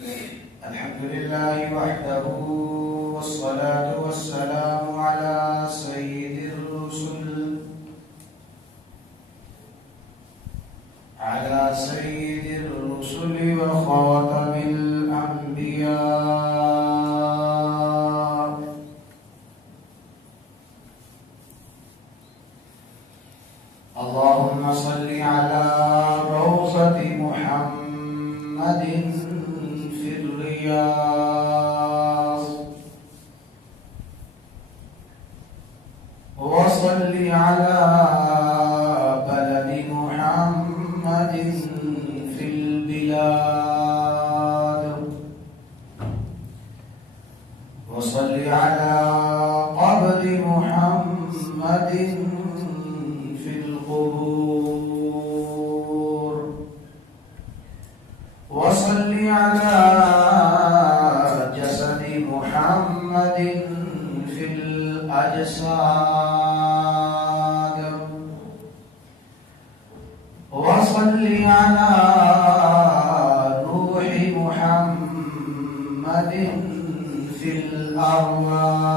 الحمد لله وحده والصلاة والسلام على سيد الرسل وخاتم الأنبياء. اللهم صل على روضة محمد في الرياض، وصل على بلد محمد في البلاد، وصل على قبر محمد في القبور، وصل على جسد محمد في الأجساد، وصل على روح محمد في الأرواح.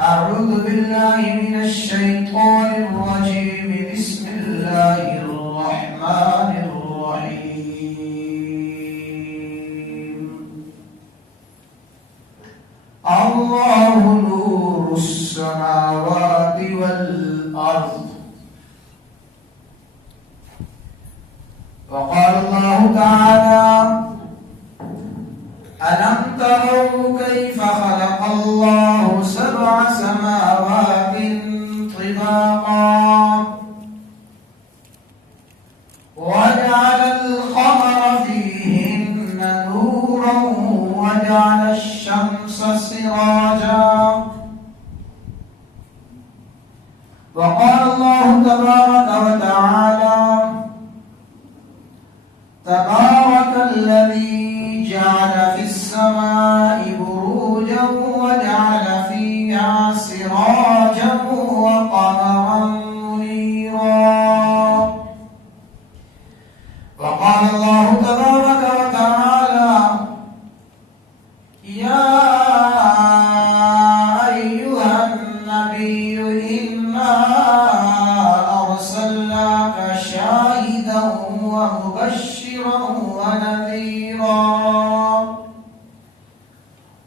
أعوذ بالله من الشيطان الرجيم. بسم الله الرحمن الرحيم. الله نور السماوات والأرض. وقال الله تعالى: ألم تروا كيف خلق الله سبع سماوات طباقا وجعل القمر فيهن نورا وجعل الشمس سراجا. وقال الله تبارك وتعالى: تبارك الذي جعل في السماء بروجا وجعل فيها سراجا وقمرا منيرا. وقال الله تبارك وتعالى: يا أيها النبي إنا أرسلناك شاهدا ومبشرا ونذيرا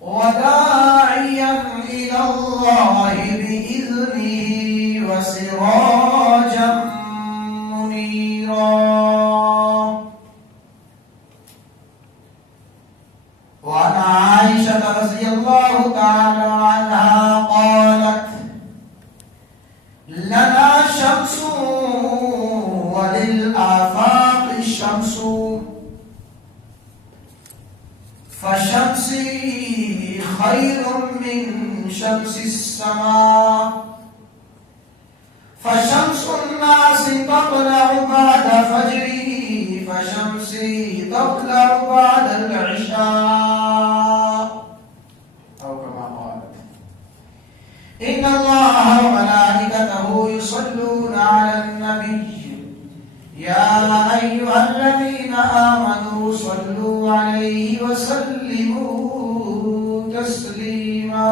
وداعيا إلى الله بإذنه وسراجا منيرا. وعن عائشة رضي الله تعالى عنها قالت: لنا شمس وللآفاق شمس، فشمسي خير من شمس السماء، فشمس الناس تطلع بعد فجره، فشمسي تطلع بعد العشاء، أو كما قالت. إن الله وملائكته يصلون على النبي يا أيها الذين آمنوا صلوا عليه وسلموا تسليما.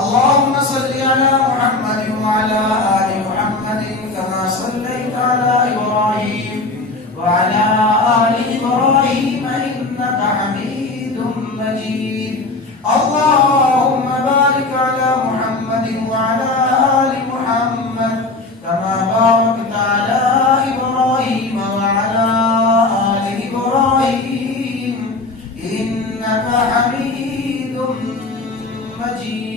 اللهم صل على محمد وعلى آل محمد كما صليت على إبراهيم وعلى آل إبراهيم إنك حميد مجيد. اللهم بارك على محمد وعلى آل محمد كما باركت على إبراهيم وعلى آل إبراهيم إنك حميد مجيد.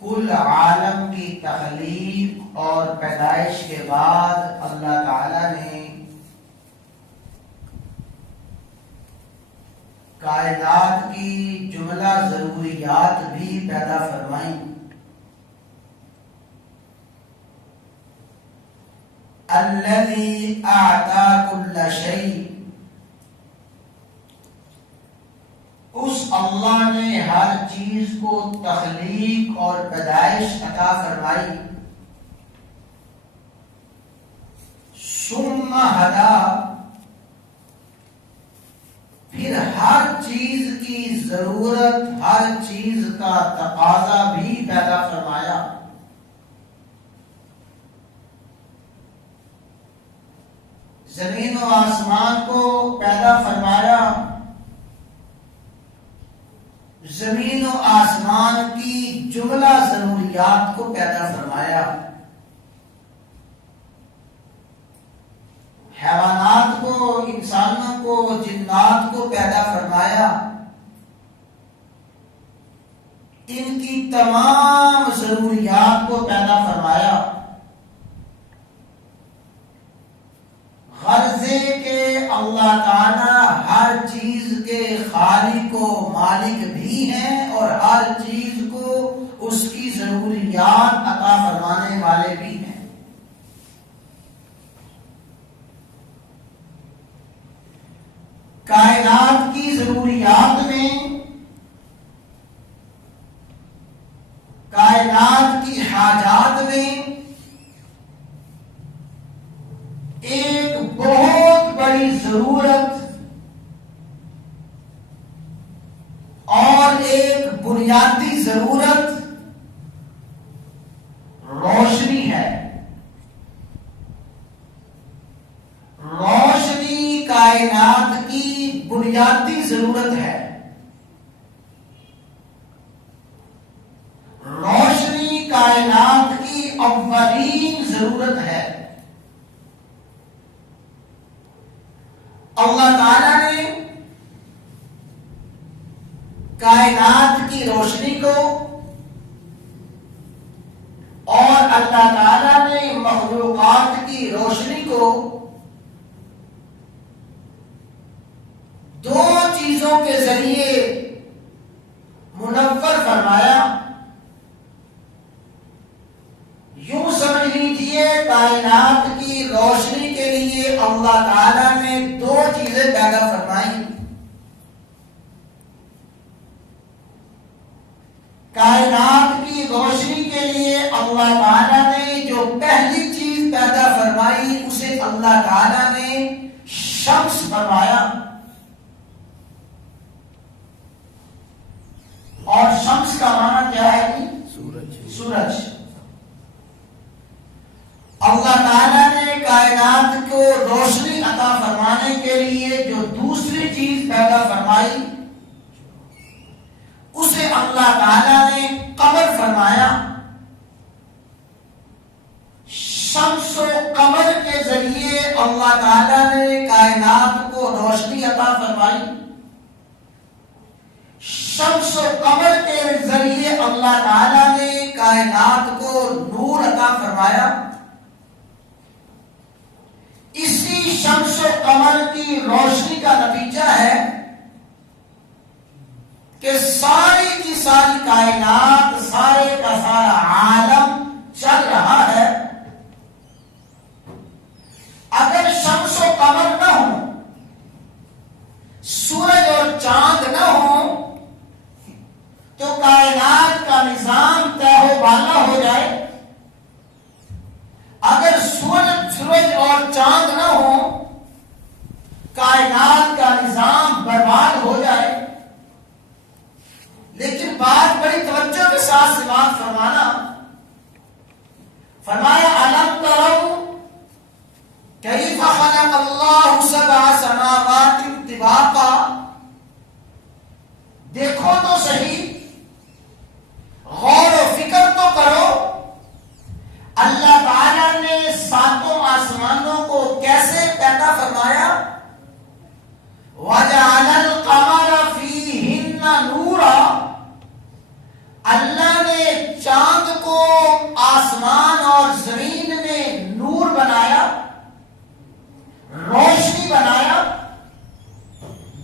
کل عالم کی تخلیق اور پیدائش کے بعد اللہ تعالی نے کائنات کی جملہ ضروریات بھی پیدا فرمائیں. الذی اعطا کل شیء، اس اللہ نے ہر چیز کو تخلیق اور پیدائش عطا فرمائی. ثم ہدا، پھر ہر چیز کی ضرورت، ہر چیز کا تقاضا بھی پیدا فرمایا. زمین و آسمان کو پیدا فرمایا، زمین و آسمان کی جملہ ضروریات کو پیدا فرمایا. حیوانات کو، انسانوں کو، جنات کو پیدا فرمایا. ان کی تمام ضروریات کو پیدا فرمایا. غرضے کہ اللہ تعالی ہر چیز کے خالق و مالک بھی ہیں اور ہر چیز کو اس کی ضروریات عطا فرمانے والے بھی ہیں. کائنات کی ضروریات میں، کائنات کی حاجات میں ایک بہت بڑی ضرورت اور ایک بنیادی ضرورت روشنی ہے. روشنی کائنات کی بنیادی ضرورت ہے. روشنی کائنات کی اولین ضرورت ہے. اللہ تعالی نے کائنات کی روشنی کو اور اللہ تعالی نے مخلوقات کی روشنی کو دو چیزوں کے ذریعے منور فرمایا. یوں سمجھ لیجیے کائنات کی روشنی کے لیے اللہ تعالی نے دو چیزیں پیدا فرمائی. کائنات کی روشنی کے لیے اللہ تعالی نے جو پہلی چیز پیدا فرمائی اسے اللہ تعالی نے شمس فرمایا. اور شمس کا معنی کیا ہے؟ سورج. اللہ تعالیٰ نے کائنات کو روشنی عطا فرمانے کے لیے جو دوسری چیز پیدا فرمائی اسے اللہ تعالیٰ نے قمر فرمایا. شمس و قمر کے ذریعے اللہ تعالیٰ نے کائنات کو روشنی عطا فرمائی. شمس و قمر کے ذریعے اللہ تعالیٰ نے کائنات کو نور عطا فرمایا. اسی شمس و قمر کی روشنی کا نتیجہ ہے کہ ساری کی ساری کائنات، سارے کا سارا عالم چل رہا ہے. اگر شمس و قمر نہ ہو، سورج اور چاند نہ ہو تو کائنات کا نظام طے و بالا ہو جائے. اگر سورج اور چاند نہ ہو کائنات کا نظام برباد ہو جائے. لیکن بات بڑی توجہ کے ساتھ سماعت فرمانا. فرمایا الم تروا کیف خلق اللہ سبع سماوات طباقا، دیکھو تو صحیح، غور و فکر تو کرو، اللہ تعالیٰ نے ساتوں آسمانوں کو کیسے پیدا فرمایا. وجعل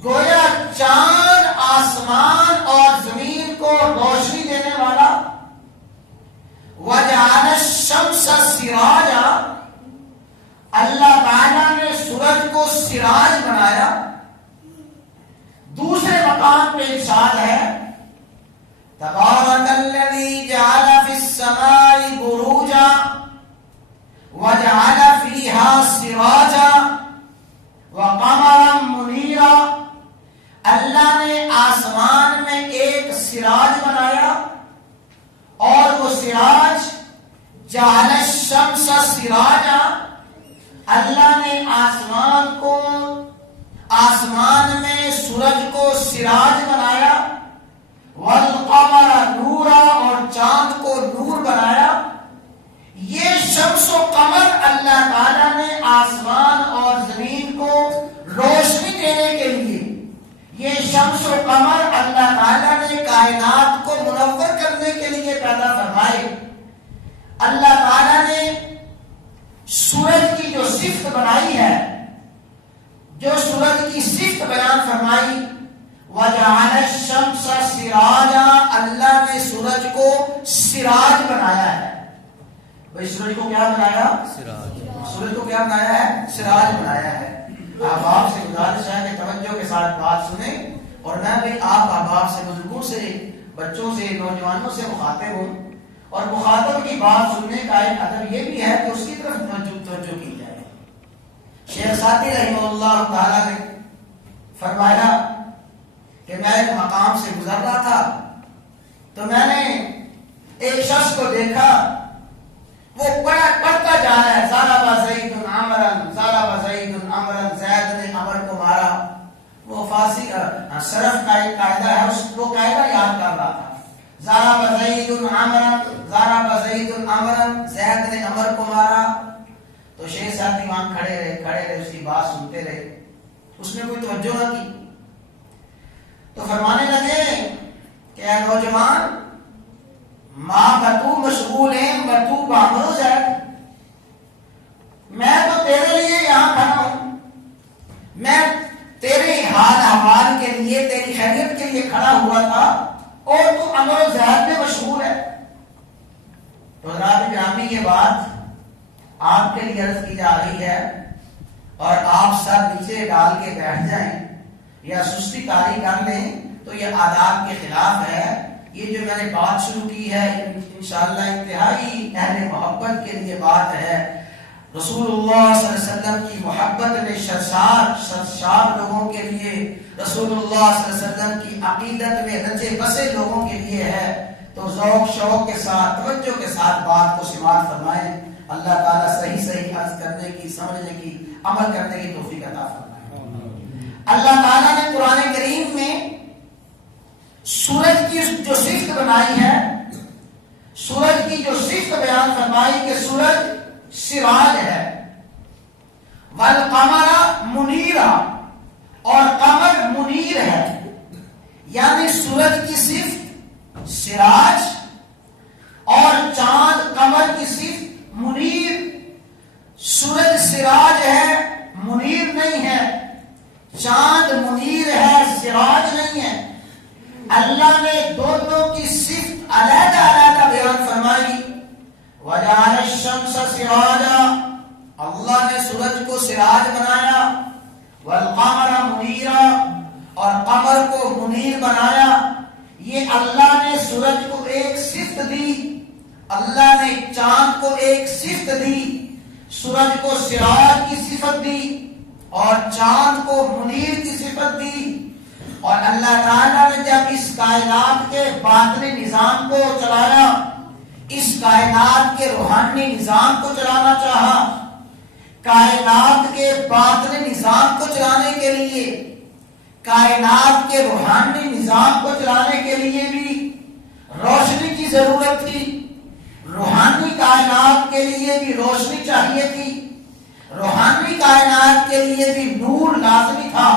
گویا چاند آسمان اور زمین کو روشنی دینے والا، وجعل الشمس سراجا، اللہ تعالیٰ نے سورج کو سراج بنایا۔ دوسرے مقام پہ ارشاد ہے تبارک الذی جعل فی السماء بروجا وجعل فیہا سراجا وقمرا منیرا، اللہ نے آسمان میں ایک سراج بنایا اور وہ سراج جعل الشمس سراجا، اللہ نے آسمان میں سورج کو سراج بنایا، والقمر نورا، اور چاند کو نور بنایا۔ یہ شمس و قمر اللہ تعالیٰ نے آسمان اور زمین کو روشنی دینے کے لیے، یہ شمس و قمر اللہ تعالیٰ نے کائنات کو منور کرنے کے لیے پیدا فرمائے۔ اللہ تعالیٰ نے سورج کی جو صفت بنائی ہے، جو سورج کی صفت بیان فرمائی، وَجَعَلَ الشَّمْسَ سِرَاجًا، اللہ نے سورج کو سراج بنایا ہے۔ بھئی سورج کو کیا بنایا؟ سراج۔ سورج کو کیا بنایا ہے؟ سراج بنایا ہے۔ آپ سے گزارش ہے کہ توجہ کے ساتھ بات سنیں، اور میں بھی آپ سے، بزرگوں سے، بچوں سے، نوجوانوں سے مخاطب ہوں، اور مخاطب کی بات سننے کا ایک ادب یہ بھی ہے کہ اس کی طرف توجہ کی جائے۔ شیخ سعدی رحمہ اللہ تعالیٰ نے فرمایا کہ میں ایک مقام سے گزر رہا تھا تو میں نے ایک شخص کو دیکھا، وہ پڑھتا جا رہا ہے، ضرب زید عمرا، ضرب زید عمرا، زید نے عمر کو مارا۔ وہ فارسی صرف کا ایک قاعدہ ہے، وہ قاعدہ یاد کر رہا تھا، ضرب زید عمرا، ضرب زید عمرا، زید نے عمر کو مارا۔ تو شیخ سعدی وہاں کھڑے رہے، اس کی بات سنتے رہے، اس نے کوئی توجہ نہ کی۔ تو فرمانے لگے کہ اے نوجوان، ماں بتو مشغول ہیں بتو بعمر زید، میں تو تیرے لیے یہاں کھڑا ہوں، میں تیرے حال احوال کے لیے، تیری خیریت کے لیے کھڑا ہوا تھا، اور تو عمر و زید میں مشغول ہے۔ تو حضرات گرامی یہ بات آپ کے لیے عرض کی جا رہی ہے، اور آپ سر نیچے ڈال کے بیٹھ جائیں یا سستی کاری کر لیں تو یہ آداب کے خلاف ہے۔ یہ جو میں نے بات شروع کی ہے انشاءاللہ انتہائی اہل محبت کے لیے بات ہے۔ رسول اللہ صلی اللہ علیہ وسلم کی محبت میں سرشار لوگوں کے لیے، رسول اللہ صلی اللہ علیہ وسلم کی عقیدت میں رچے بسے لوگوں کے لیے ہے۔ تو ذوق شوق کے ساتھ، توجہ کے ساتھ بات کو سماعت فرمائیں۔ اللہ تعالیٰ صحیح عرض کرنے کی، سمجھنے کی، عمل کرنے کی توفیق عطا فرمائے۔ اللہ تعالیٰ نے قرآن کریم میں سورج کی جو صفت بنائی ہے، سورج کی جو صفت بیان فرمائی کہ سورج سراج ہے، والقمر منیرا، اور قمر منیر ہے، یعنی سورج کی صفت سراج اور چاند قمر کی صفت منیر۔ سورج سراج ہے، منیر نہیں ہے، چاند منیر ہے، سراج نہیں ہے۔ اللہ نے دونوں کی صفت علیحدہ علیحدہ بیان فرمائی۔ وَجَعَلَ الشَّمْسَ سِرَاجًا، اللہ نے سورج کو سراج بنایا، وَالْقَمَرَ مُنِيرًا، اور قمر کو منیر بنایا۔ یہ اللہ نے سورج کو ایک صفت دی، اللہ نے چاند کو ایک صفت دی، سورج کو سراج کی صفت دی اور چاند کو منیر کی صفت دی۔ اور اللہ تعالیٰ نے جب اس کائنات کے باطنی نظام کو چلایا، اس کائنات کے روحانی نظام کو چلانا چاہا، کائنات کے باطنی نظام کو چلانے کے لیے، کائنات کے روحانی نظام کو چلانے کے لیے بھی روشنی کی ضرورت تھی، روحانی کائنات کے لیے بھی روشنی چاہیے تھی، روحانی کائنات کے لیے بھی نور لازمی تھا۔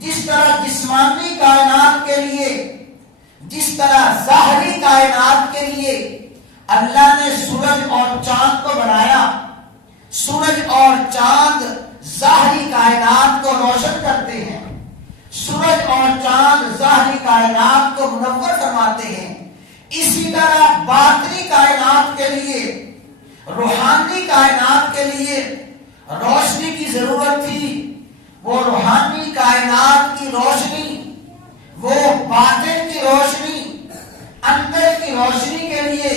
جس طرح جسمانی کائنات کے لیے، جس طرح ظاہری کائنات کے لیے اللہ نے سورج اور چاند کو بنایا، سورج اور چاند ظاہری کائنات کو روشن کرتے ہیں، ظاہری کائنات کو منور فرماتے ہیں، اسی طرح باطنی کائنات کے لیے، روحانی کائنات کے لیے روشنی کی ضرورت تھی۔ وہ روحانی کائنات کی روشنی، وہ باطن کی روشنی، اندر کی روشنی کے لیے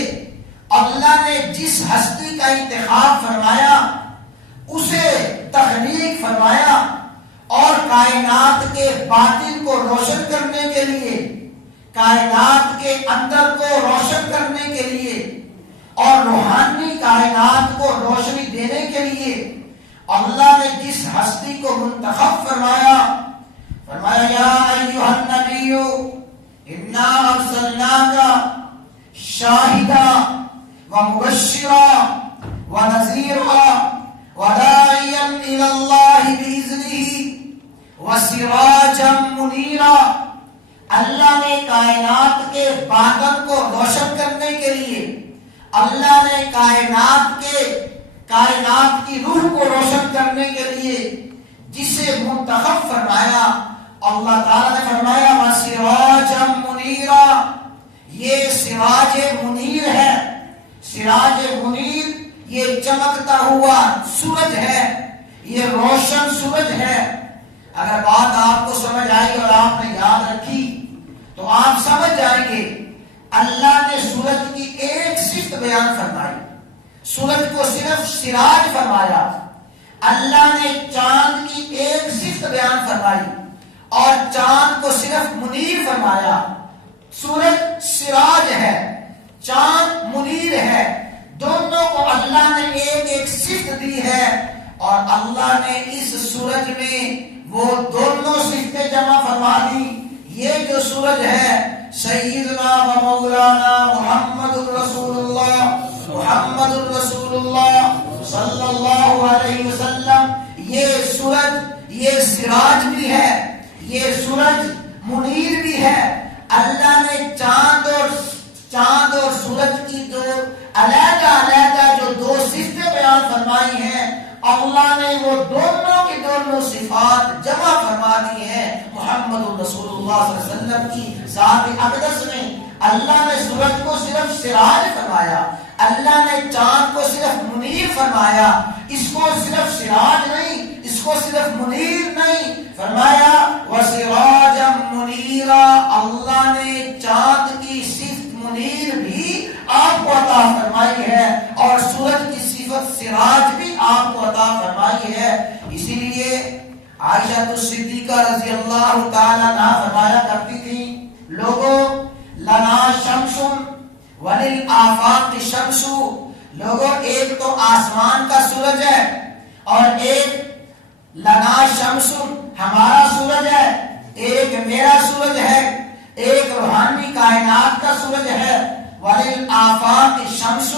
اللہ نے جس ہستی کا انتخاب فرمایا، اسے تخلیق فرمایا، اور کائنات کے باطن کو روشن کرنے کے لیے، کائنات کے اندر کو روشن کرنے کے لیے اور روحانی کائنات کو روشنی دینے کے لیے اللہ نے جس ہستی کو منتخب فرمایا، فرمایا یا ایھا النبی انا ارسلناک شاہدا ومبشرا ونذیرا وداعیا الی اللہ باذنہ وسراجا منیرا۔ اللہ نے کائنات کے باطن کو روشن کرنے کے لیے، اللہ نے کائنات کی روح کو روشن کرنے کے لیے جسے منتخب فرمایا، اللہ تعالیٰ نے فرمایا وَسِرَاجًا مُنِيرًا، یہ سراج منیر ہے۔ سراج منیر یہ چمکتا ہوا سورج ہے، یہ روشن سورج ہے۔ اگر بات آپ کو سمجھ آئی اور آپ نے یاد رکھی تو آپ سمجھ جائیں گے اللہ نے سورج کی ایک صفت بیان فرمائی، سورج کو صرف سراج فرمایا۔ اللہ نے چاند کی ایک صفت بیان فرمائی اور چاند کو صرف منیر فرمایا۔ سورج سراج ہے، چاند منیر ہے، دونوں کو اللہ نے ایک ایک صفت دی ہے، اور اللہ نے اس سورج میں وہ دونوں صفتیں جمع فرما دی۔ یہ جو سورج ہے سیدنا و مولانا محمد الرسول اللہ، محمد الرسول اللہ صلی اللہ علیہ وسلم، یہ سورج، یہ سراج بھی ہے، یہ سورج منیر بھی ہے۔ اللہ نے چاند اور سورج کی دو علیحدہ جو دو صفتیں بیان فرمائی ہیں، اللہ نے وہ دونوں کی دونوں صفات جمع فرما دی ہیں محمد الرسول اللہ صلی اللہ علیہ وسلم کی ذات اقدس میں۔ اللہ نے سورج کو صرف سراج فرمایا، اللہ نے چاند کو صرف منیر فرمایا، اس کو صرف سراج نہیں، اس کو صرف منیر نہیں فرمایا وَسِرَاجًا مُنِيرًا۔ اللہ نے چاند کی صفت منیر بھی آپ کو عطا فرمائی ہے اور سورج کی صفت سراج بھی آپ کو عطا فرمائی ہے۔ اسی لیے عائشہ الصدیقہ رضی اللہ تعالی عنہا فرمایا کرتی تھی، لوگوں لنا شمس وللآفاق شمس، لوگوں ایک تو آسمان کا سورج ہے اور ایک لنا شمس ہمارا سورج ہے، ایک میرا سورج ہے، ایک روحانی کائنات کا سورج ہے، وللآفاق شمس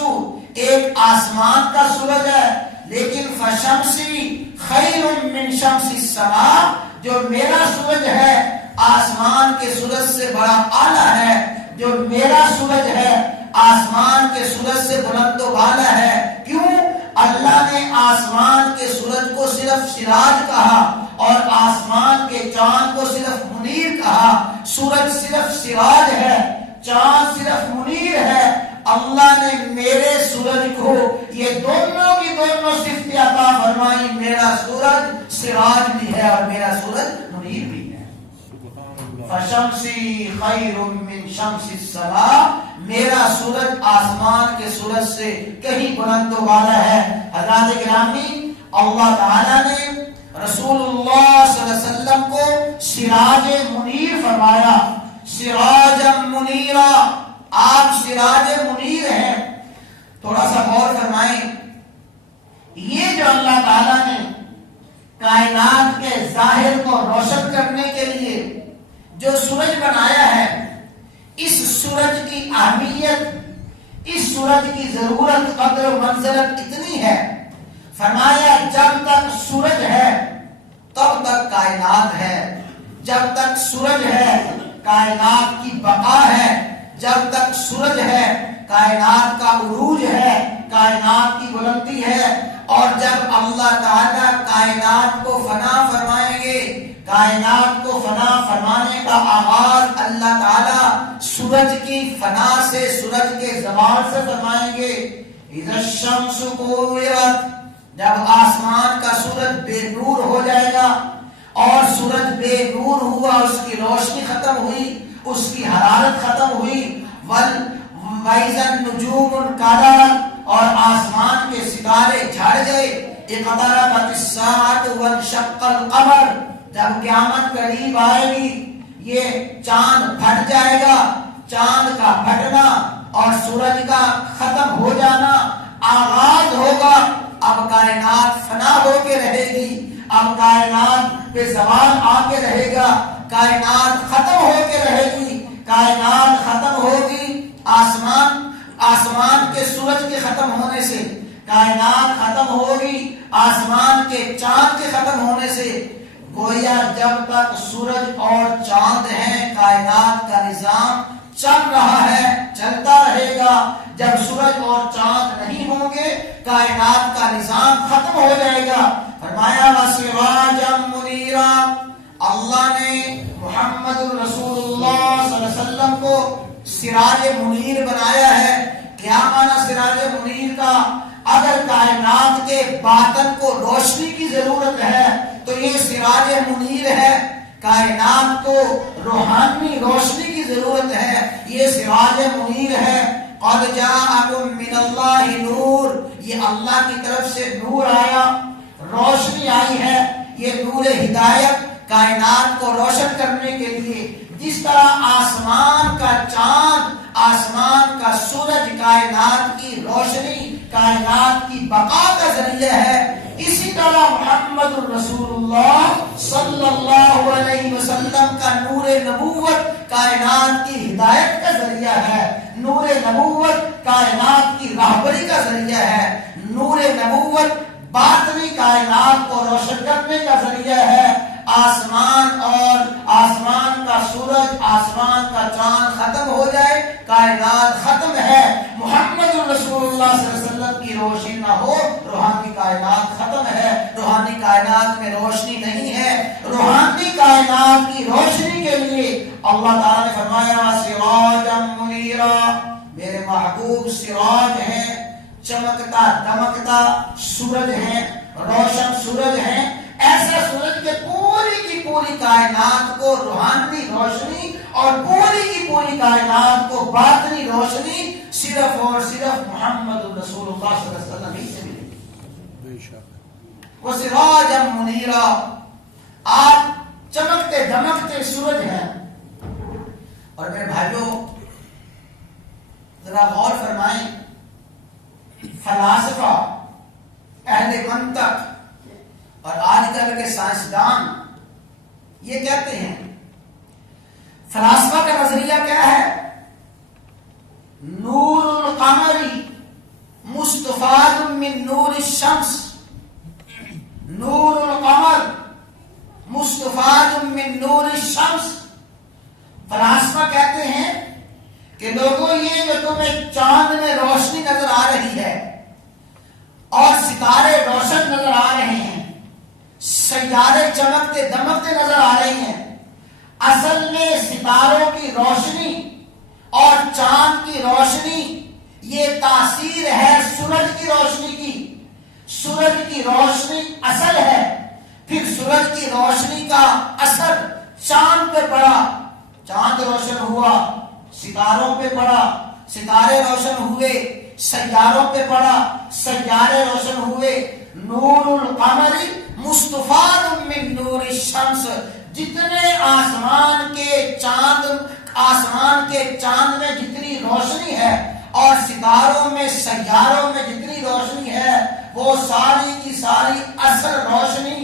ایک آسمان کا سورج ہے، لیکن فشمسی خیر من شمس السماء، جو میرا سورج ہے آسمان کے سورج سے بڑا اعلیٰ ہے، جو میرا سورج ہے آسمان کے سورج سے بلند و بالا ہے۔ کیوں؟ اللہ نے آسمان کے سورج کو صرف سراج کہا اور آسمان کے چاند کو صرف منیر کہا۔ سورج صرف سراج ہے، چاند صرف منیر ہے۔ اللہ نے میرے سورج کو یہ دونوں کی دونوں صفتیں عطا فرمائی، میرا سورج سراج بھی ہے اور میرا سورج منیر بھی ہے۔ فشمسی خیر من شمس السماء، میرا سورج آسمان کے سورج سے کہیں بلند و بالا ہے۔ حضرات گرامی، اللہ تعالیٰ نے رسول اللہ صلی اللہ علیہ وسلم کو سراج منیر فرمایا، سراجا منیرا، آپ سراج منیر ہیں۔ تھوڑا سا غور فرمائیں، یہ جو اللہ تعالیٰ نے کائنات کے ظاہر کو روشن کرنے کے لیے جو سورج بنایا ہے، اس سورج کی اہمیت، اس سورج کی ضرورت، قدر و منزلت اتنی ہے، فرمایا جب تک سورج ہے تب تک کائنات ہے، جب تک سورج ہے کائنات کی بقا ہے، جب تک سورج ہے کائنات کا عروج ہے، کائنات کی بلندی ہے، اور جب اللہ تعالیٰ کائنات کو فنا فرمائیں گے، کائنات کو فنا فرمانے کا آغاز فنا سے، سورج کے زوال سے فرمائیں گے اذا الشمس کورت، جب آسمان کا سورج بے نور ہو جائے گا، اور سورج بے نور ہوا، اس کی روشنی ختم ہوئی، اس کی حرارت ختم ہوئی، وَإِذَا النُّجُومُ انْكَدَرَتْ، اور آسمان کے ستارے جھڑ گئے، اقتربت الساعة وانشق القمر، جب قیامت قریب آئے گی، یہ چاند پھٹ جائے گا، چاند کا پھٹنا اور سورج کا ختم ہو جانا آغاز ہوگا۔ اب کائنات فنا ہو کے رہے گی، اب کائنات پہ زوال آ کے رہے گا، کائنات ختم ہو کے رہے گی، کائنات ختم ہوگی، آسمان کے سورج کے ختم ہونے سے کائنات ختم ہوگی، آسمان کے چاند کے ختم ہونے سے۔ گویا جب تک سورج اور چاند ہیں کائنات کا نظام چل رہا ہے، چلتا رہے گا۔ جب سورج اور چاند نہیں ہوں گے کائنات کا نظام ختم ہو جائے گا۔ فرمایا وَسِرَاجًا مُنِيرًا، اللہ نے محمد رسول اللہ صلی اللہ علیہ وسلم کو سراج منیر بنایا ہے۔ کیا معنی سراج منیر کا؟ اگر کائنات کے باطن کو روشنی کی ضرورت ہے تو یہ سراج منیر ہے، کائنات کو روحانی روشنی کی ضرورت ہے، یہ سراج منیر ہے۔ قَدْ جَاءَكُم مِّنَ اللَّهِ نور، یہ اللہ کی طرف سے نور آیا، روشنی آئی ہے، یہ نور ہدایت کائنات کو روشن کرنے کے لیے۔ جس طرح آسمان کا چاند، آسمان کا سورج کائنات کی روشنی، کائنات کی بقا کا ذریعہ ہے، اسی طرح محمد الرسول اللہ صلی اللہ علیہ وسلم کا نور نبوت کائنات کی ہدایت کا ذریعہ ہے، نور نبوت کائنات کی راہبری کا ذریعہ ہے، نور نبوت باطنی کائنات کو روشن کرنے کا ذریعہ ہے۔ آسمان اور آسمان کا سورج، آسمان کا چاند ختم ہو جائے، کائنات ختم ہے، محمد رسول اللہ صلی اللہ علیہ وسلم کی روشنی نہ ہو، روحانی کائنات ختم ہے، روحانی کائنات میں روشنی نہیں ہے۔ روحانی کائنات کی روشنی کے لیے اللہ تعالیٰ نے فرمایا سراجا منیرا، میرے محبوب سراج ہیں، چمکتا دمکتا سورج ہیں، روشن سورج ہیں، ایسا سورج کے پوری کی پوری کائنات کو روحانی روشنی اور پوری کی پوری کائنات کو باطنی روشنی صرف اور صرف محمد رسول اللہ صلی اللہ علیہ وسلم ہی سے ملے گی۔ وہ سراجا منیرا، آپ چمکتے دمکتے سورج ہیں۔ اور میرے بھائیوں ذرا غور فرمائیں، فلاسفہ، اہل منطق اور آج کل کے سائنسدان یہ کہتے ہیں، فلاسفہ کا نظریہ کیا ہے؟ نور القمر مستفاد من نور الشمس، نور القمر مستفاد من نور الشمس۔ فلاسفہ کہتے ہیں کہ لوگوں یہ جو تمہیں چاند میں روشنی نظر آ رہی ہے اور ستارے روشن نظر آ رہے ہیں، سیارے چمکتے دمکتے نظر آ رہے ہیں، اصل میں ستاروں کی روشنی اور چاند کی روشنی یہ تاثیر ہے سورج کی روشنی کی۔ سورج کی روشنی اصل ہے، پھر سورج کی روشنی کا اثر چاند پہ پڑا، چاند روشن ہوا، ستاروں پہ پڑا، ستارے روشن ہوئے، سیاروں پہ پڑا، سیارے روشن ہوئے۔ نور القمر مستفاد من نور الشمس، جتنے آسمان کے چاند میں جتنی روشنی ہے اور ستاروں میں سیاروں میں جتنی روشنی ہے وہ ساری کی ساری اصل روشنی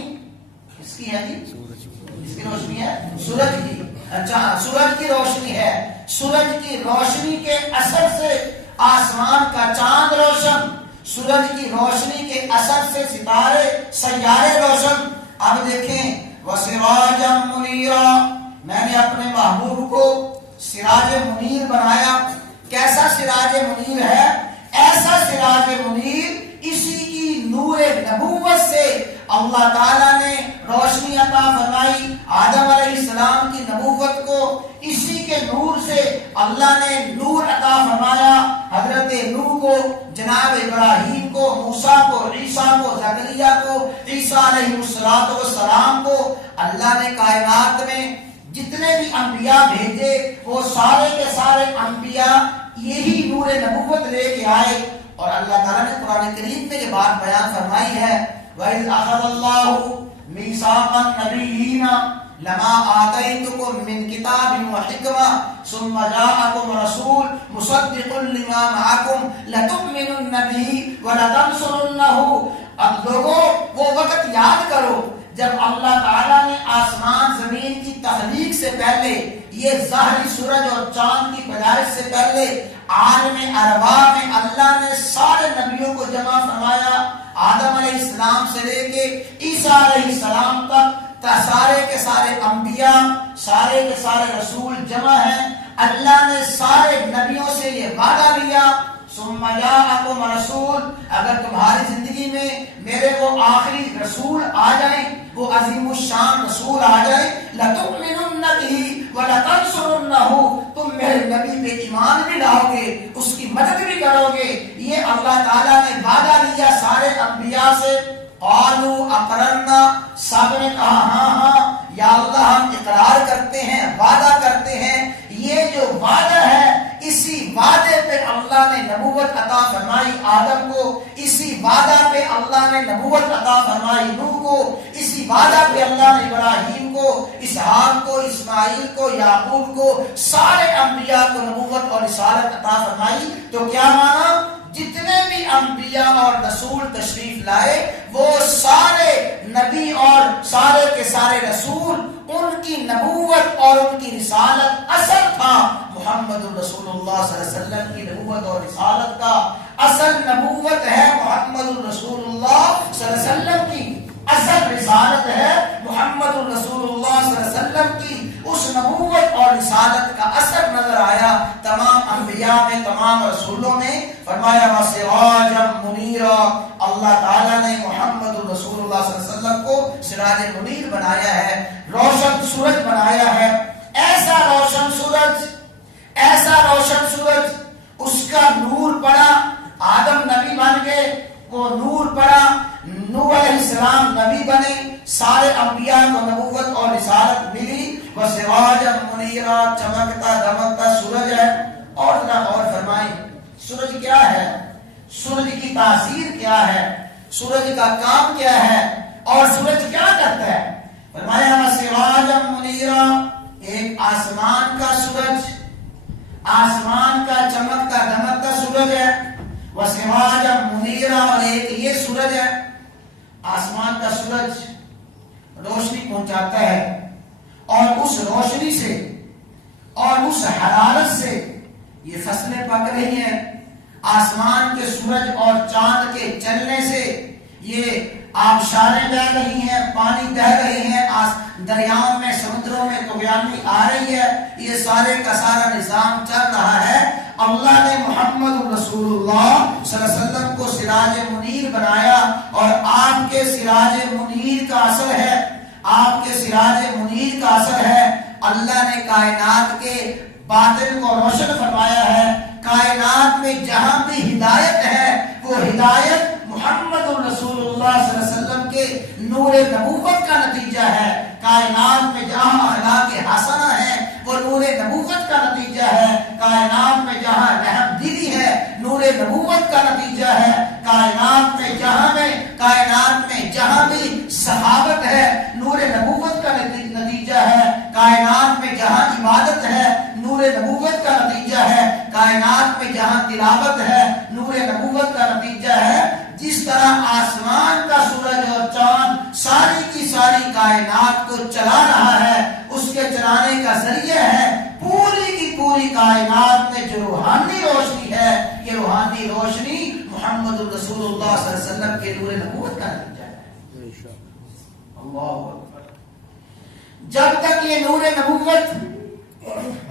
کس کی ہے جی؟ کس کی روشنی ہے؟ سورج کی۔ اچھا، سورج کی روشنی ہے، سورج کی روشنی کے اثر سے آسمان کا چاند روشن، سورج کی روشنی کے اثر سے ستارے سیارے روشن۔ اب دیکھیں وَسِرَاجًا مُنِيرًا، میں نے اپنے محبوب کو سراج منیر بنایا۔ کیسا سراج منیر ہے؟ ایسا سراج منیر اسی کی نور نبوت سے اللہ تعالیٰ نے روشنی عطا فرمائی۔ آدم علیہ السلام کی نبوت کو اسی کے نور سے اللہ نے نور عطا فرمایا. حضرت نوح کو، جناب ابراہیم کو، موسیٰ کو، عیسیٰ کو، زکریا کو، عیسیٰ علیہ السلام کو اللہ نے کائنات میں جتنے بھی انبیاء بھیجے وہ سارے کے سارے انبیاء یہی نور نبوت لے کے آئے. اور اللہ تعالیٰ نے قرآن کریم میں یہ بات بیان فرمائی ہے وَإِذْ أَخَذَ اللَّهُ مِيثَاقَ النَّبِيِّينَ لَمَا آتَيْتُكُم مِّن كِتَابٍ وَحِكْمَةٍ ثُمَّ جَاءَكُمْ رَسُولٌ مُصَدِّقٌ لِّمَا مَعَكُمْ لَتُؤْمِنُنَّ بِهِ وَلَتَنصُرُنَّهُ. اب لوگوں وہ وقت یاد کرو جب اللہ تعالیٰ نے آسمان زمین کی تخلیق سے پہلے، یہ ظاہری سورج اور چاند کی پیدائش سے پہلے عالم ارواح میں اللہ نے سارے نبیوں کو جمع فرمایا. آدم علیہ السلام سے لے کے عیسیٰ علیہ السلام تک سارے کے سارے انبیاء، سارے کے سارے رسول جمع ہیں. اللہ نے سارے نبیوں سے یہ وعدہ لیا ثم جاءکم رسول، اگر تمہاری زندگی میں میرے وہ آخری رسول آ جائیں، وہ عظیم الشان رسول آ جائیں، لَتُؤْمِنُنَّ بِهِ وَلَتَنصُرُنَّهُ، تم میرے نبی پہ ایمان بھی لاؤ گے، اس کی مدد بھی کرو گے. یہ اللہ تعالیٰ نے وعدہ لیا سارے انبیاء سے. قالوا اقررنا، سب نے کہا ہاں ہاں یا اللہ ہم اقرار کرتے ہیں، وعدہ کرتے ہیں. یہ جو وعدہ ہے اسی وعدے پہ اللہ نے نبوت عطا فرمائی آدم کو، اسی وعدہ پہ اللہ نے نبوت عطا فرمائی نوح کو، اسی وعدہ پہ اللہ نے ابراہیم کو، اسحاق کو، اسماعیل کو، یعقوب کو، سارے انبیاء کو نبوت اور رسالت عطا فرمائی. تو کیا مانا؟ جتنے بھی انبیاء اور رسول تشریف لائے وہ سارے نبی اور سارے کے سارے رسول، ان کی نبوت اور ان کی رسالت اصل تھا محمد الرسول اللہ صلی اللہ علیہ وسلم کی نبوت اور رسالت کا. اصل نبوت ہے محمد الرسول اللہ صلی اللہ علیہ وسلم کی، اصل رسالت ہے محمد الرسول اللہ صلی اللہ علیہ وسلم کی. اس نبوت اور رسالت کا اثر نظر آیا تمام انبیاء میں، تمام رسولوں میں. فرمایا وَسِرَاجًا مُنِيرًا، اللہ تعالیٰ نے محمد الرسول اللہ صلی اللہ علیہ وسلم کو سراج منیر بنایا ہے، روشن سورج بنایا ہے. ایسا روشن سورج، ایسا روشن سورج، اس کا نور پڑا، آدم نبی بن گئے، وہ نور پڑا، نوح علیہ السلام نبی بنے، سارے انبیاء کو نبوت اور رسالت ملی. وَسِرَاجًا مُنِيرًا، چمکتا دمکتا سورج ہے. اور فرمائیں سورج کیا ہے، سورج کی تاثیر کیا ہے، سورج کا کام کیا ہے، اور سورج کیا کرتا ہے. فرمایا وَسِرَاجًا مُنِيرًا، ایک آسمان کا سورج، آسمان کا چمکتا دمکتا سورج ہے. وَسِرَاجًا مُنِيرًا، اور ایک یہ سورج ہے، آسمان کا سورج روشنی پہنچاتا ہے، اور اس روشنی سے اور اس حرارت سے یہ فصلیں پک رہی ہیں. آسمان کے سورج اور چاند کے چلنے سے یہ آبشاریں بہ رہی ہیں، پانی بہ رہی ہیں، دریاؤں میں، سمندروں میں طغیانی آ رہی ہے. یہ سارے کا سارا نظام چل رہا ہے. اللہ نے محمد رسول اللہ صلی اللہ علیہ وسلم کو سراج منیر بنایا، اور آپ کے سراج منیر کا اثر ہے، آپ کے سراج منیر کا اثر ہے. اللہ نے کائنات کے باطن کو روشن فرمایا ہے. کائنات میں جہاں بھی ہدایت ہے وہ ہدایت محمد رسول اللہ صلی اللہ علیہ وسلم کے نور نبوت کا نتیجہ ہے. کائنات میں جہاں اخلاق حسنہ ہے وہ نور نبوت کا نتیجہ ہے. کائنات میں جہاں رحم دلی ہے نور نبوت کا نتیجہ ہے. کائنات میں جہاں بھی صحابت ہے نور نبوت کا نتیجہ ہے. کائنات میں جہاں عبادت ہے نور نبوت کا نتیجہ ہے. کائنات میں جہاں تلاوت ہے نور نبوت کا نتیجہ ہے. جس طرح آسمان کا سورج اور چاند ساری کی ساری کائنات کو چلا رہا ہے، اس کے چلانے کا ذریعہ ہے پوری کی پوری کائنات میں جو روحانی روشنی ہے، یہ روحانی روشنی محمد رسول اللہ صلی اللہ علیہ وسلم کے نور نبوت کا نتیجہ ہے. اللہ اکبر. جب تک یہ نور نبوت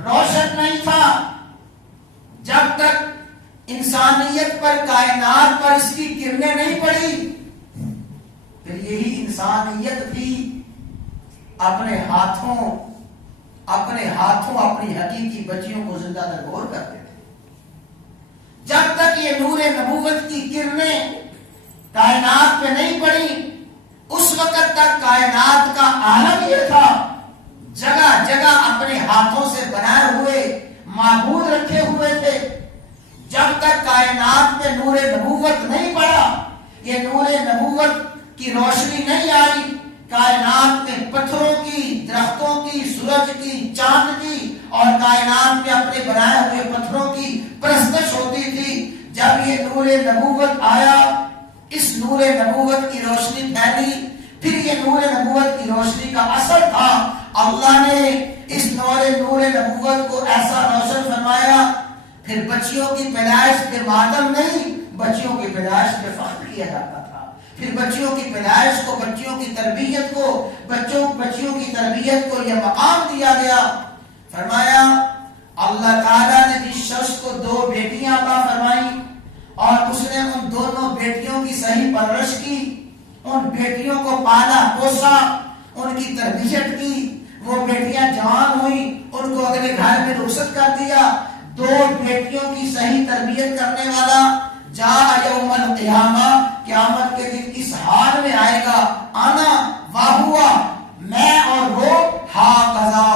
روشن نہیں تھا، جب تک انسانیت پر، کائنات پر اس کی کرنیں نہیں پڑی، پھر یہی انسانیت بھی اپنے ہاتھوں اپنے ہاتھوں اپنی حقیقی بچیوں کو زندہ درگور کرتے تھے. جب تک یہ نور نبوت کی کرنیں کائنات پہ نہیں پڑی اس وقت تک کائنات کا عالم یہ تھا، جگہ جگہ اپنے ہاتھوں سے بنائے ہوئے معبود رکھے ہوئے تھے. جب تک کائنات پہ نور نبوت نہیں پڑا، یہ نور نبوت کی روشنی نہیں آئی، کائنات میں پتھروں کی، درختوں کی، سورج کی، چاند کی اور کائنات میں اپنے بنائے ہوئے پتھروں کی پرستش ہوتی تھی. جب یہ نور نبوت آیا، اس نور نبوت کی روشنی پھیلی. پھر یہ نور نبوت کی روشنی کا اثر تھا، اللہ نے اس نور نبوت کو ایسا روشن فرمایا. پھر بچیوں کی پیدائش پہ ماتم نہیں، بچیوں کی پیدائش پہ فخر کیا جاتا تھا. پھر بچیوں کی پیدائش کو، بچیوں کی تربیت کو، بچیوں کی تربیت کو یہ مقام دیا گیا. فرمایا اللہ تعالیٰ نے جس شخص کو 2 بیٹیاں عطا فرمائی اور اس نے ان دونوں بیٹیوں کی صحیح پرورش کی، ان بیٹیوں کو پالا پوسا، ان کی تربیت کی، وہ بیٹیاں جوان ہوئیں، ان کو اگلے گھر میں رخصت کر دیا. 2 بیٹیوں کی صحیح تربیت کرنے والا جاء یوم القیامہ، قیامت کے دن اس حال میں آئے گا، آنا واہوا، میں اور وہ ہاکذا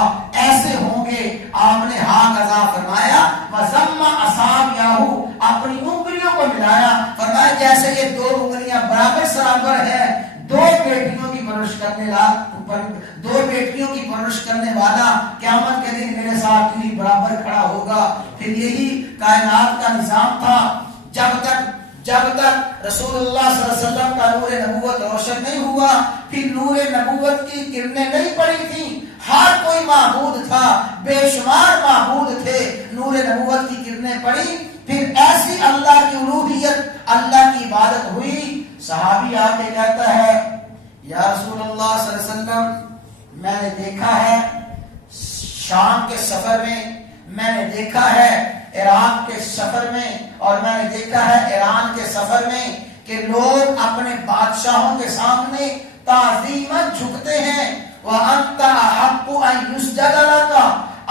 ایسے ہوں گے. آپ نے ہاکذا فرمایا، وَزَمَّ أَصَابِعَهُ اپنی انگلیوں کو ملایا، فرمایا جیسے یہ 2 انگلیاں برابر سرابر ہے. 2 بیٹیوں کی پرورش کرنے والا قیامت کے دن میرے ساتھ بھی برابر کھڑا ہوگا. پھر یہی کائنات کا نظام تھا. جب تک رسول اللہ صلی اللہ علیہ وسلم کا نور نبوت روشن نہیں ہوا، پھر نور نبوت کی کرنیں نہیں پڑی تھیں. ہر کوئی معبود تھا، بے شمار معبود تھے. نور نبوت کی کرنیں پڑی، پھر ایسی اللہ کی الوہیت، اللہ کی عبادت ہوئی. صحابی آ کے کہتا ہے یا رسول اللہ صلی اللہ علیہ وسلم، میں نے دیکھا ہے شام کے سفر میں، میں نے دیکھا ہے عراق کے سفر میں، اور میں نے دیکھا ہے ایران کے سفر میں کہ لوگ اپنے بادشاہوں کے سامنے تعظیماً جھکتے ہیں. وَأَنْتَ أَحَقُّ أَنْ يُسْجَدَ لَكَ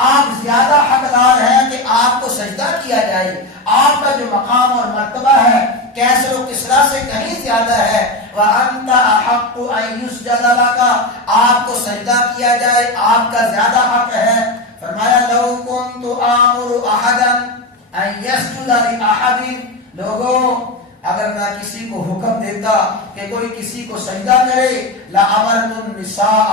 آپ زیادہ حقدار ہیں کہ آپ کو سجدہ کیا جائے. آپ کا جو مقام اور مرتبہ ہے کیسر و کسریٰ سے کہیں زیادہ ہے. وَأَنْتَ أَحَقُّ أَنْ يُسْجَدَ لَكَ آپ کو سجدہ کیا جائے، آپ کا زیادہ حق ہے. فرمایا لَوْ كُنْتُ آمُرُ أَحَدًا أَنْ يَسْجُدَ لِأَحَدٍ لوگوں اگر میں کسی کو حکم دیتا کہ کوئی کسی کو سجدہ کرے، لَأَمَرْتُ النِّسَاءَ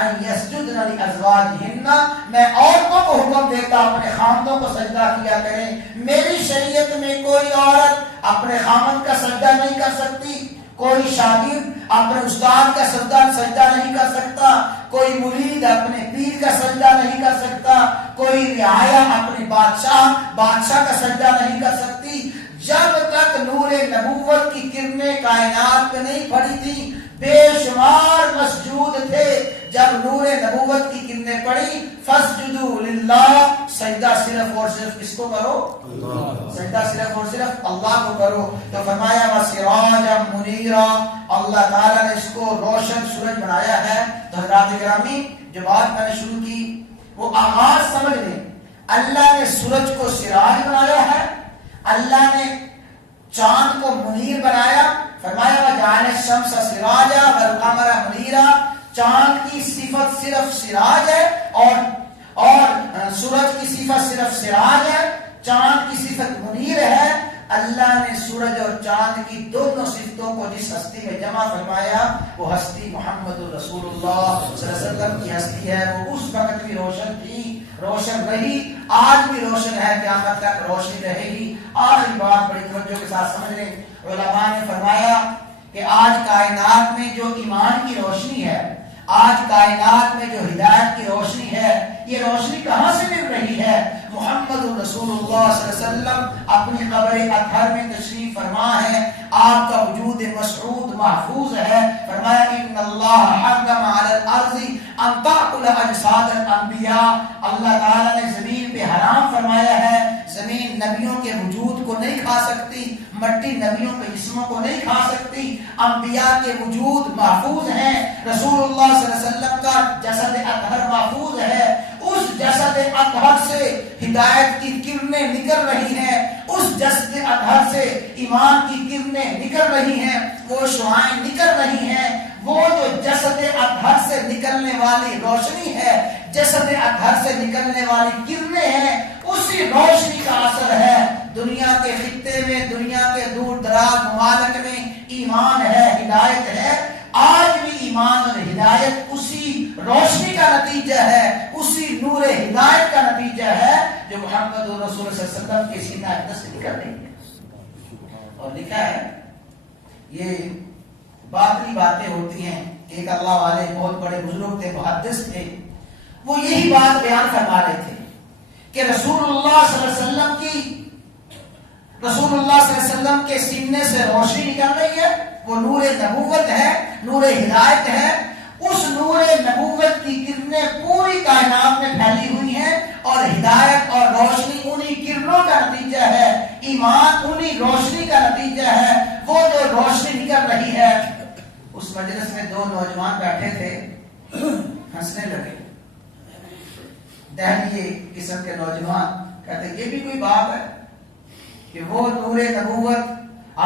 أَنْ يَسْجُدْنَ لِأَزْوَاجِهِنَّ میں عورتوں کو حکم دیتا اپنے خامدوں کو سجدہ کیا کریں. میری شریعت میں کوئی عورت اپنے خامد کا سجدہ نہیں کر سکتی، کوئی شاگرد اپنے استاد کا سجدہ نہیں کر سکتا، کوئی مرید اپنے پیر کا سجدہ نہیں کر سکتا، کوئی رعایا اپنے بادشاہ کا سجدہ نہیں کر سکتی. جب تک نور نبوت کی کرنیں کائنات پہ نہیں پڑی تھی بے شمار مسجود تھے. جب نور نبوت کی کرنیں پڑی فاسجدوا للہ، سجدہ صرف اور صرف کس کو کرو؟ اللہ. سجدہ صرف اور صرف اللہ کو کرو. تو فرمایا وسراجا منیرا، اللہ تعالیٰ نے اس کو روشن سورج بنایا ہے. تو حضرات گرامی جو بات میں نے شروع کی وہ آغاز سمجھ لیں. اللہ نے سورج کو سراج بنایا ہے، اللہ نے چاند کو منیر بنایا. فرمایا وجعل الشمس سراجا والقمر منیرا، چاند کی صفت صرف سراج ہے اور سورج کی صفت صرف سراج ہے، چاند کی صفت منیر ہے. اللہ نے سورج اور چاند کی دونوں صفتوں کو جس ہستی میں جمع فرمایا وہ ہستی محمد رسول اللہ صلی اللہ علیہ وسلم کی ہستی ہے. وہ اس وقت بھی روشن تھی، روشن رہی، آج بھی روشن ہے، قیامت تک روشنی رہے گی. آخری بات بڑی توجہ کے ساتھ سمجھ لیں. علماء نے فرمایا کہ آج کائنات میں جو ایمان کی روشنی ہے، آج کائنات میں جو ہدایت کی روشنی ہے، یہ روشنی کہاں سے مل رہی ہے؟ محمد رسول اللہ صلی اللہ علیہ وسلم اپنی قبر اطہر میں تشریف فرما ہے، آپ کا وجود مسعود محفوظ ہے. فرمایا ان اللہ حرم علی الارض ان تاکل اجساد الانبیاء، اللہ تعالیٰ نے زمین پہ حرام فرمایا ہے زمین نبیوں کے وجود کو نہیں کھا سکتی، مٹی نبیوں کے جسموں کو نہیں کھا سکتی. انبیاء کے وجود محفوظ ہیں، رسول اللہ صلی اللہ علیہ وسلم کا جسد اطہر محفوظ ہے. اس ہدایت کی کرنیں نکل رہی ہیں، اس جسد اطہر سے ایمان کی کرنیں نکل رہی ہیں، وہ شعاعیں نکل رہی ہیں، وہ جو جسد اطہر سے نکلنے والی روشنی ہے، جسد اطہر سے نکلنے والی کرنیں ہیں، اسی روشنی کا اثر ہے دنیا کے خطے میں، دنیا کے دور دراز ممالک میں ایمان ہے، ہدایت ہے۔ آج بھی ایمان اور ہدایت اسی روشنی کا نتیجہ ہے، اسی نور ہدایت کا نتیجہ ہے جو محمد رسول صلی اللہ علیہ وسلم کے سینہ اقدس سے نکل رہی ہے۔ اور لکھا ہے یہ باطنی باتیں ہوتی ہیں، ایک اللہ والے بہت بڑے بزرگ تھے، محدث تھے، وہ یہی بات بیان فرما رہے تھے کہ رسول اللہ صلی اللہ علیہ وسلم کے سینے سے روشنی نکل رہی ہے، وہ نور نبوت ہے، نور ہدایت ہے۔ اس نور نبوت کی کرنیں پوری کائنات میں پھیلی ہوئی ہیں، اور ہدایت اور روشنی انہی کرنوں کا نتیجہ ہے، ایمان انہی روشنی کا نتیجہ ہے، وہ جو روشنی نکل رہی ہے۔ اس مجلس میں دو نوجوان بیٹھے تھے، ہنسنے لگے۔ دہلی قسم کے نوجوان کہتے یہ بھی کوئی بات ہے کہ وہ نور نبوت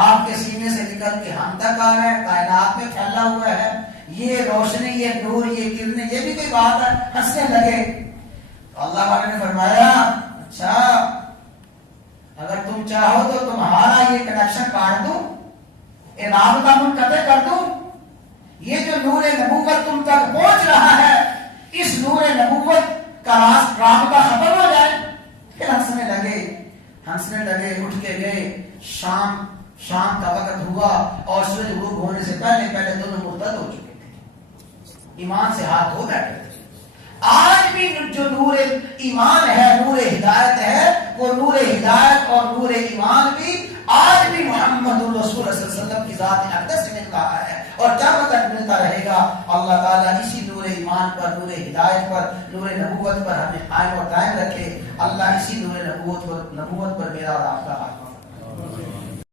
آپ کے سینے سے نکل کے ہم تک آ رہا ہے، کائنات میں پھیلا ہوا ہے، یہ روشنی، یہ نور، یہ کرنیں، یہ بھی کوئی بات ہے؟ ہنسنے لگے۔ تو اللہ والے نے فرمایا اچھا اگر تم چاہو تو تمہارا یہ کنیکشن کاٹ دوں، یہ رابطہ منقطع کر دوں، یہ جو نور نبوت تم تک پہنچ رہا ہے، اس نور نبوت کا رابطہ ختم ہو جائے۔ پھر ہنسنے لگے، اٹھ کے گئے۔ شام کا وقت ہوا اور سورج غروب ہونے سے پہلے دونوں مرتد ہو چکے تھے، ایمان سے ہاتھ دھو بیٹھے تھے۔ آج بھی جو نور ایمان ہے، نور ہدایت ہے، وہ نور ہدایت اور نور ایمان بھی آج بھی محمد رسول اللہ صلی اللہ علیہ وسلم کی ذات اقدس سے مل رہا ہے، اور جب تک ملتا رہے گا اللہ تعالیٰ اسی نور ایمان پر، نور ہدایت پر، نور نبوت پر ہمیں قائم اور دائم رکھے۔ اللہ اسی نور نبوت پر میرا اور آپ کا